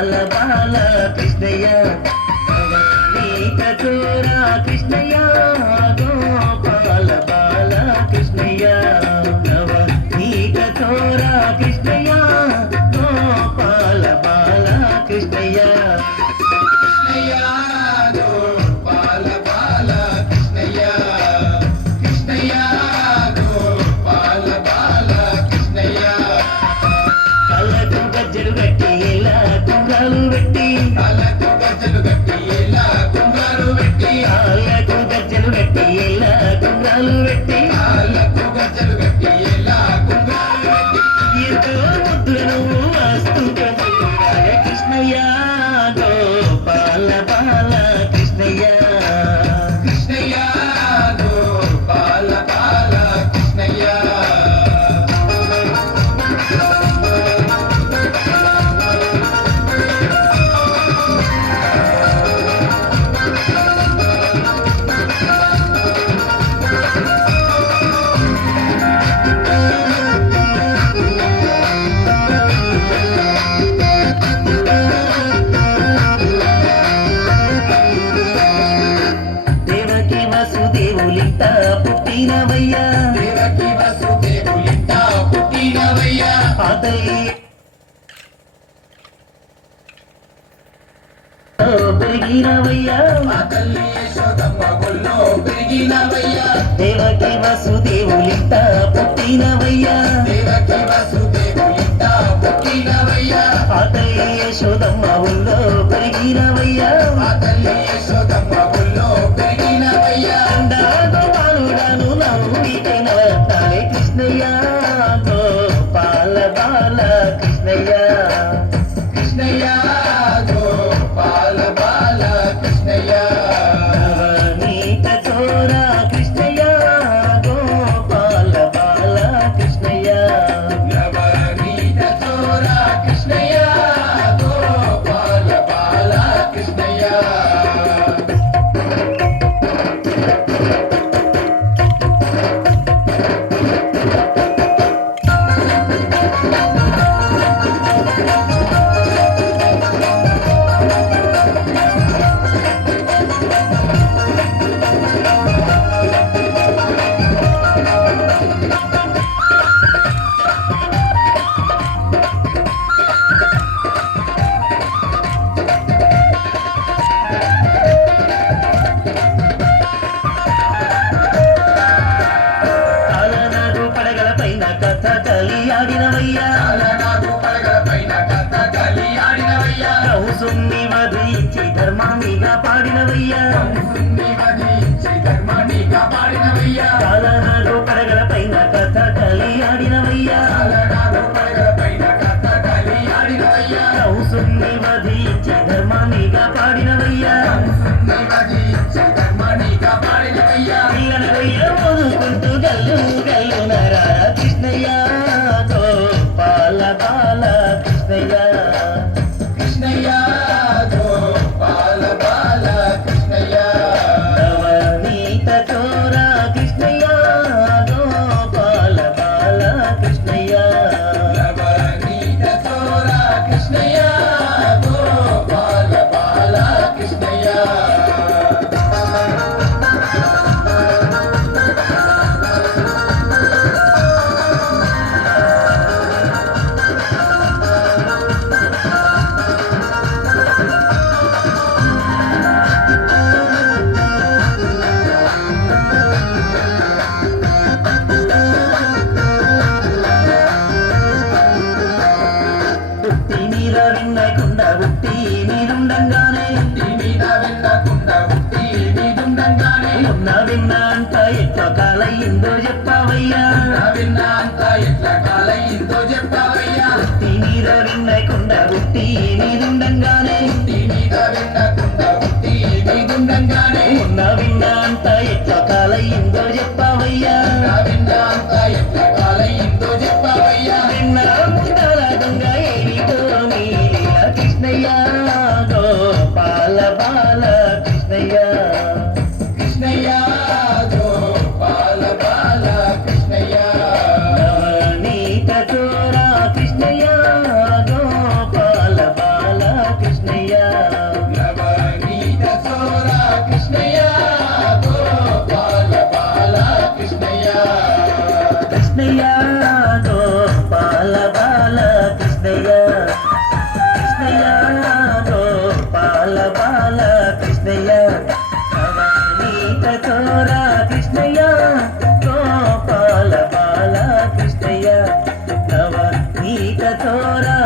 గోపాల బాల కృష్ణయ్య నీక చోరా కృష్ణయ్య గోపాల బాల కృష్ణయ్య నీక చోరా కృష్ణయ్య గోపాల బాల కృష్ణయ్య గజ్జలు గట్టి ఇలా కుంగాలు పెట్టి కాళ్ళకు గజ్జలు గట్టి ఇలా కుంగాలు పెట్టి ఎంతో ముద్దులను వస్తుంటే కృష్ణయ్య గోపాల బాల కృష్ణయ్య వసుదేవులింట పుట్టినవయ్యా పెరిగినవయ్యా దేవకి వసుదేవులింట పుట్టినవయ్యా ఆతల్లి యశోదమ్మ ఊళ్ళో పెరిగినవయ్యా గోపాలుడాను నవ్వుడితేన కృష్ణయ్య గోపాల బాల కృష్ణయ్య నీక చోరా కృష్ణయ్య గోపాల బాల కృష్ణయ్య కంసుని వధించి ధర్మాన్నిగా పాడినవయ్యా కాలనాడు పడగల పైన కథ కలియాడినవయ్యా కంసుని వధించి ధర్మాన్నిగా పాడినవయ్యా మోదుకుంటూ గల్లు గల్లునరా కృష్ణయ్య గోపాల బాల కృష్ణయ్య నవనీత చోరా కృష్ణయ్య గోపాల బాల కృష్ణయ్య ఉట్టి మీదుండంగానే ఉన్న విన్న అంత ఎట్ల కాలయ్యిందో చెప్పవయ్యా ఉట్టి మీద విన్నకుండా ఉట్టి మీదుండంగానే ఉన్న విన్న అంత ఎట్ల కాలయ్యిందో చెప్పవయ్యా విన్న ముందల దొంగ ఏమిటో నీలిలా కృష్ణయ్య గోపాల బాల కృష్ణయ్య నవనీత చోరా కృష్ణయ్య గోపాల బాల నవ గీత చోరా